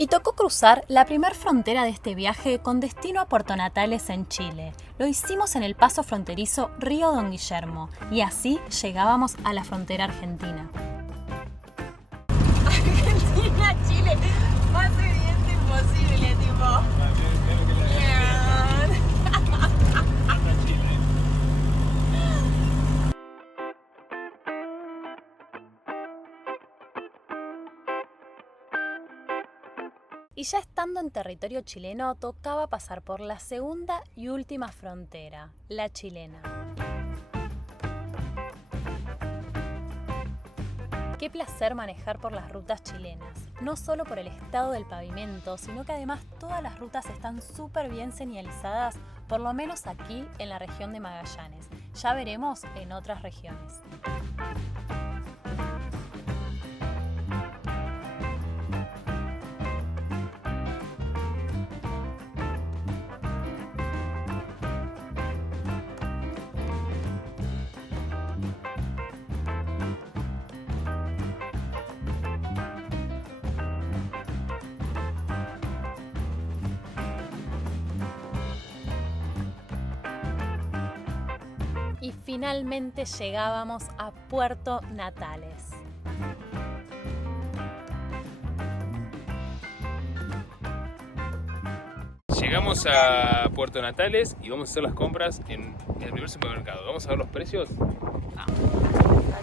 Y tocó cruzar la primer frontera de este viaje con destino a Puerto Natales en Chile. Lo hicimos en el paso fronterizo Río Don Guillermo y así llegábamos a la frontera argentina. Argentina, Chile, más evidente imposible, tipo. Y ya estando en territorio chileno, tocaba pasar por la segunda y última frontera, la chilena. Qué placer manejar por las rutas chilenas, no solo por el estado del pavimento, sino que además todas las rutas están súper bien señalizadas, por lo menos aquí en la región de Magallanes. Ya veremos en otras regiones. Y finalmente llegábamos a Puerto Natales. Llegamos a Puerto Natales y vamos a hacer las compras en el primer supermercado. ¿Vamos a ver los precios?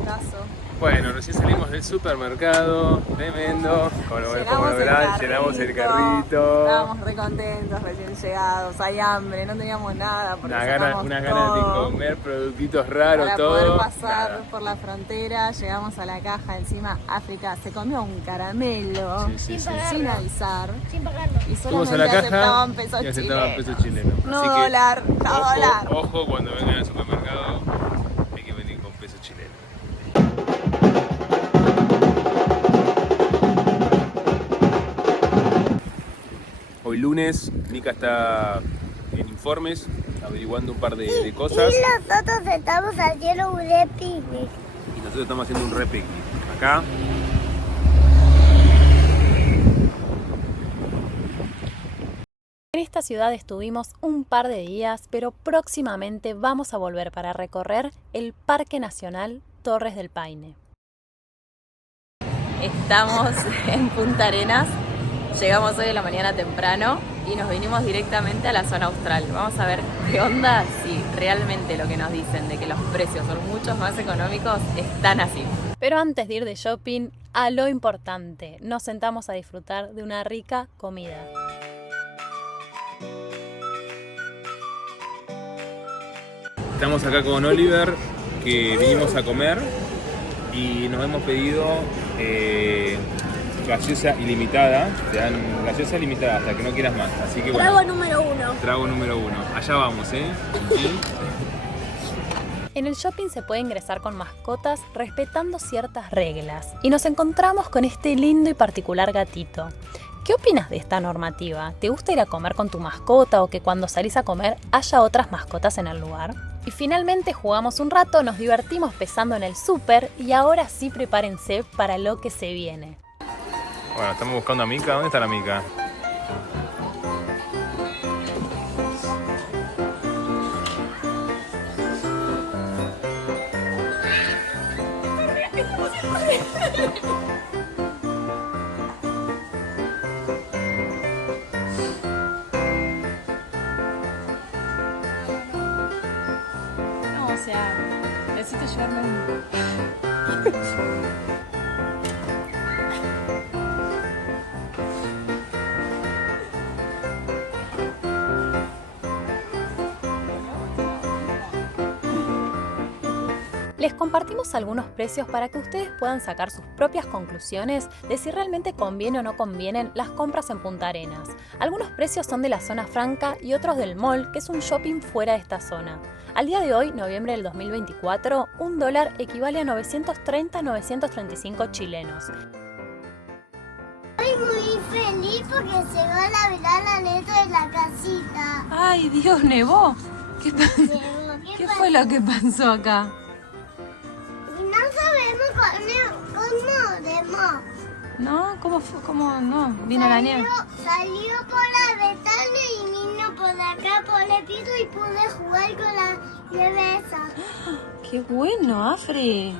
¿Acaso? Bueno, recién salimos del supermercado, tremendo. Como verán, llenamos el carrito. Estábamos re contentos, recién llegados, hay hambre, no teníamos nada. Unas ganas de comer productitos raros, para todo. poder pasar Nada. por la frontera, llegamos a la caja, encima África se comió un caramelo Sí. sin avisar. Sin pagarlo. Y Fuimos a solamente la caja aceptaban pesos y aceptaban chilenos. pesos chilenos. No Así que, dólar, no dólar. ojo cuando vengan al supermercado, hay que venir con pesos chilenos. Hoy lunes, Mica está en informes, averiguando un par de cosas. Y nosotros estamos haciendo un picnic. Y nosotros estamos haciendo un re picnic. Acá. En esta ciudad estuvimos un par de días, pero próximamente vamos a volver para recorrer el Parque Nacional Torres del Paine. Estamos en Punta Arenas, llegamos hoy de la mañana temprano y nos vinimos directamente a la zona austral. Vamos a ver qué onda, si realmente lo que nos dicen de que los precios son mucho más económicos están así. Pero antes de ir de shopping, a lo importante, nos sentamos a disfrutar de una rica comida. Estamos acá con Oliver, que vinimos a comer y nos hemos pedido gaseosa ilimitada. Te dan gaseosa ilimitada hasta que no quieras más. Así que bueno, Trago número 1. trago número 1. Allá vamos, ¿eh? ¿Sí? En el shopping se puede ingresar con mascotas respetando ciertas reglas. Y nos encontramos con este lindo y particular gatito. ¿Qué opinas de esta normativa? ¿Te gusta ir a comer con tu mascota o que cuando salís a comer haya otras mascotas en el lugar? Y finalmente jugamos un rato, nos divertimos pesando en el súper y ahora sí prepárense para lo que se viene. Bueno, estamos buscando a Mica. ¿Dónde está la Mica? No, o sea, necesito llevarme un... Les compartimos algunos precios para que ustedes puedan sacar sus propias conclusiones de si realmente conviene o no convienen las compras en Punta Arenas. Algunos precios son de la zona franca y otros del mall, que es un shopping fuera de esta zona. Al día de hoy, noviembre del 2024, un dólar equivale a 930-935 chilenos. Estoy muy feliz porque se va a lavar la letra de la casita. ¡Ay, Dios, nevó! ¿Qué fue lo que pasó acá? Y no sabemos cómo demos. ¿No? ¿Cómo fue? ¿Cómo no? ¿Vino la nieve? Salió por la ventana y vino por acá por el piso y pude jugar con la nieve esa. ¡Qué bueno, Afri!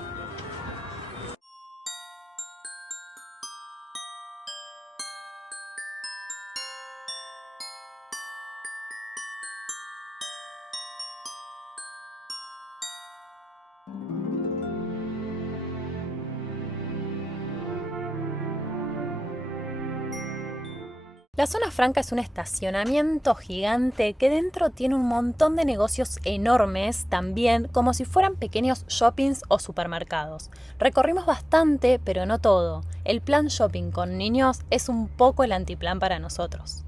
La zona franca es un estacionamiento gigante que dentro tiene un montón de negocios enormes también, como si fueran pequeños shoppings o supermercados. Recorrimos bastante, pero no todo. El plan shopping con niños es un poco el antiplan para nosotros.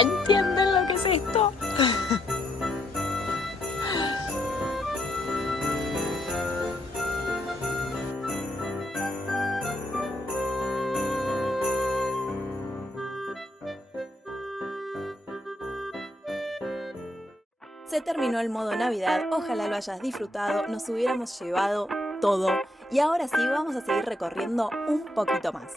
¿Entienden lo que es esto? Se terminó el modo Navidad, ojalá lo hayas disfrutado, nos hubiéramos llevado todo. Y ahora sí, vamos a seguir recorriendo un poquito más.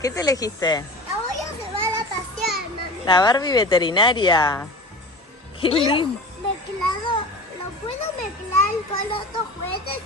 ¿Qué te elegiste? La voy a llevar a pasear, mami. La Barbie veterinaria. ¡Qué lindo! Mezclado, ¿lo puedo mezclar con otros juguetes?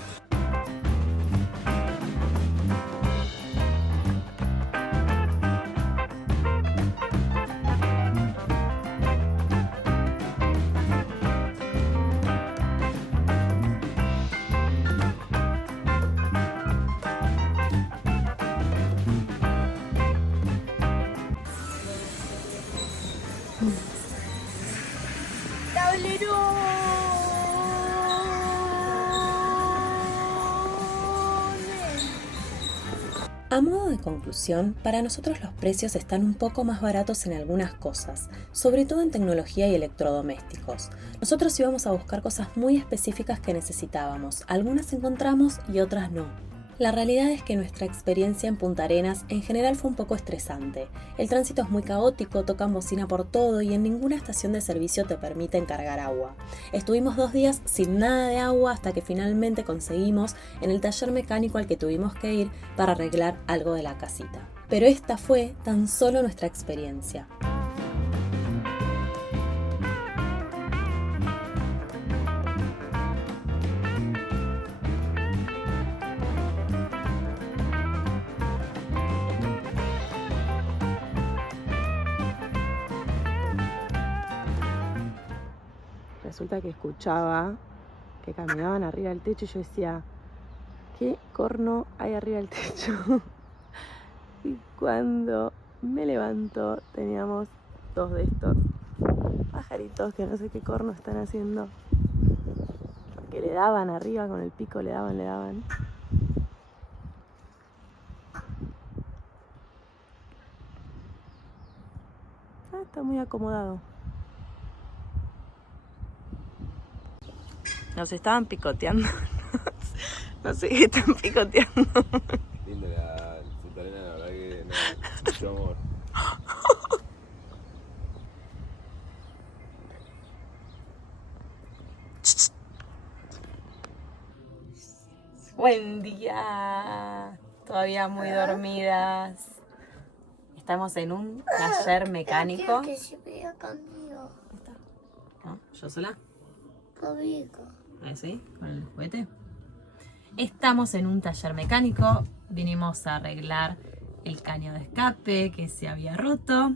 A modo de conclusión, para nosotros los precios están un poco más baratos en algunas cosas, sobre todo en tecnología y electrodomésticos. Nosotros íbamos a buscar cosas muy específicas que necesitábamos, algunas encontramos y otras no. La realidad es que nuestra experiencia en Punta Arenas en general fue un poco estresante. El tránsito es muy caótico, tocan bocina por todo y en ninguna estación de servicio te permiten cargar agua. Estuvimos 2 días sin nada de agua hasta que finalmente conseguimos en el taller mecánico al que tuvimos que ir para arreglar algo de la casita. Pero esta fue tan solo nuestra experiencia. Resulta que escuchaba que caminaban arriba del techo y yo decía, ¿qué corno hay arriba del techo? Y cuando me levanto teníamos 2 de estos pajaritos que no sé qué corno están haciendo, que le daban arriba con el pico, le daban. Está muy acomodado. Nos estaban picoteando. No sé qué están picoteando. Linda la Punta Arenas, la verdad que no, mucho amor. Buen día. Todavía muy dormidas. Estamos en un taller mecánico. Que se vea conmigo. ¿No? ¿Yo sola? Conmigo. ¿Sí? ¿Con el juguete? Estamos en un taller mecánico, vinimos a arreglar el caño de escape que se había roto.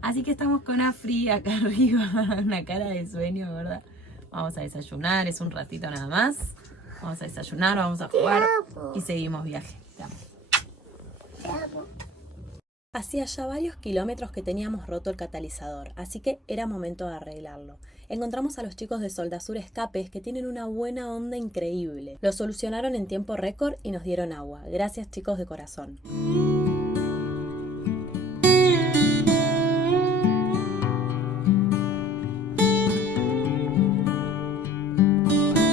Así que estamos con Afri acá arriba, una cara de sueño, ¿verdad? Vamos a desayunar, es un ratito nada más. Vamos a desayunar, vamos a jugar y seguimos viaje. Te amo. Te amo. Hacía ya varios kilómetros que teníamos roto el catalizador, así que era momento de arreglarlo. Encontramos a los chicos de Soldasur Escapes que tienen una buena onda increíble. Lo solucionaron en tiempo récord y nos dieron agua. Gracias, chicos, de corazón.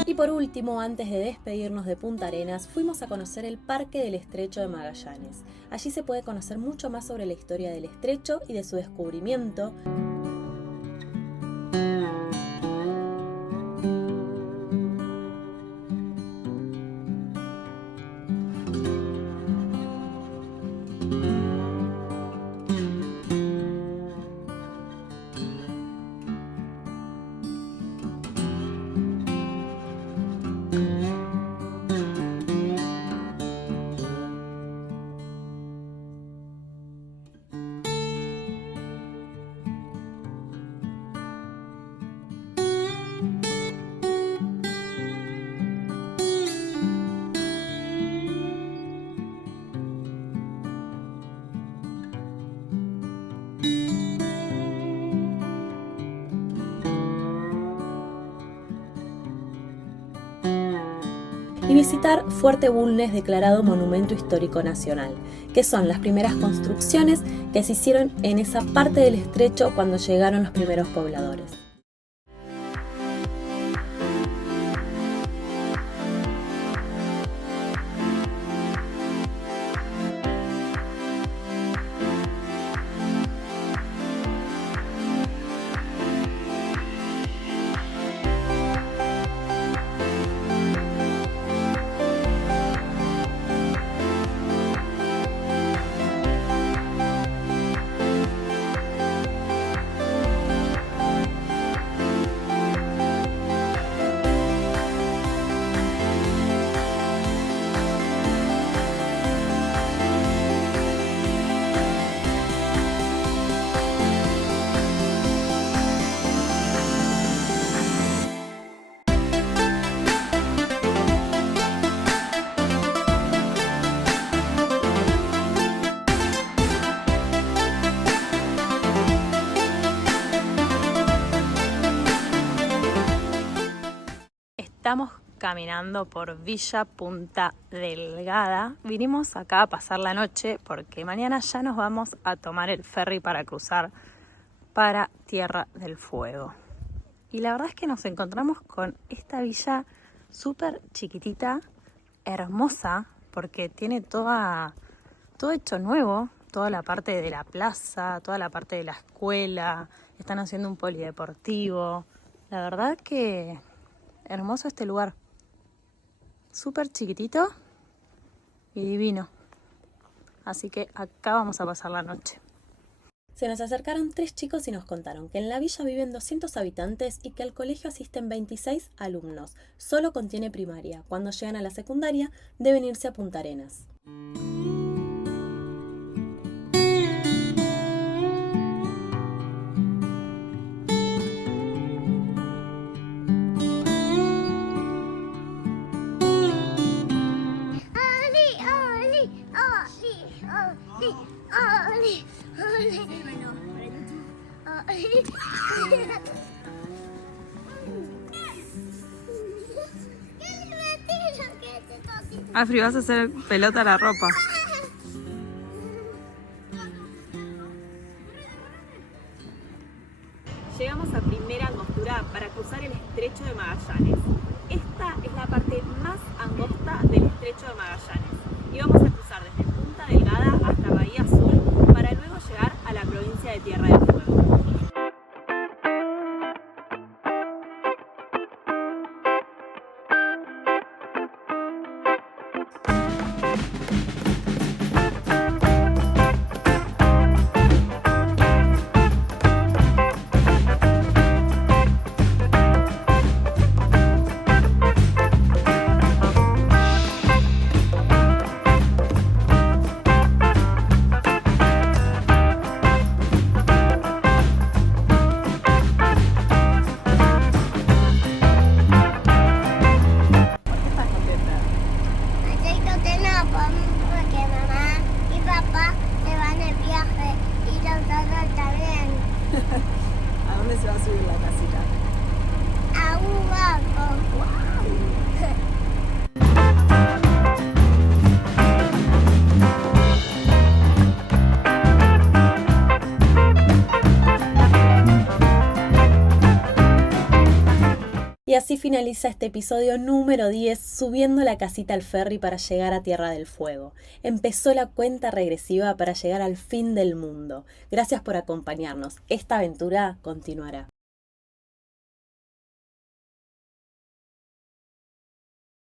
Y por último, antes de despedirnos de Punta Arenas, fuimos a conocer el Parque del Estrecho de Magallanes. Allí se puede conocer mucho más sobre la historia del estrecho y de su descubrimiento. Y visitar Fuerte Bulnes, declarado Monumento Histórico Nacional, que son las primeras construcciones que se hicieron en esa parte del estrecho cuando llegaron los primeros pobladores. Estamos caminando por Villa Punta Delgada. Vinimos acá a pasar la noche porque mañana ya nos vamos a tomar el ferry para cruzar para Tierra del Fuego. Y la verdad es que nos encontramos con esta villa súper chiquitita, hermosa, porque tiene todo hecho nuevo, toda la parte de la plaza, toda la parte de la escuela, están haciendo un polideportivo. La verdad que hermoso este lugar, súper chiquitito y divino. Así que acá vamos a pasar la noche. Se nos acercaron 3 chicos y nos contaron que en la villa viven 200 habitantes y que al colegio asisten 26 alumnos. Solo contiene primaria. Cuando llegan a la secundaria deben irse a Punta Arenas. Afri, vas a hacer pelota a la ropa. Llegamos a Primera Angostura para cruzar el Estrecho de Magallanes. Esta es la parte más angosta del Estrecho de Magallanes y vamos a cruzar desde Punta Delgada hasta Bahía Azul para luego llegar a la provincia de Tierra del Fuego. porque mamá y papá se van de viaje y nosotros también. ¿A dónde se va a subir la casita? A un barco. Y así finaliza este episodio número 10, subiendo la casita al ferry para llegar a Tierra del Fuego. Empezó la cuenta regresiva para llegar al fin del mundo. Gracias por acompañarnos. Esta aventura continuará.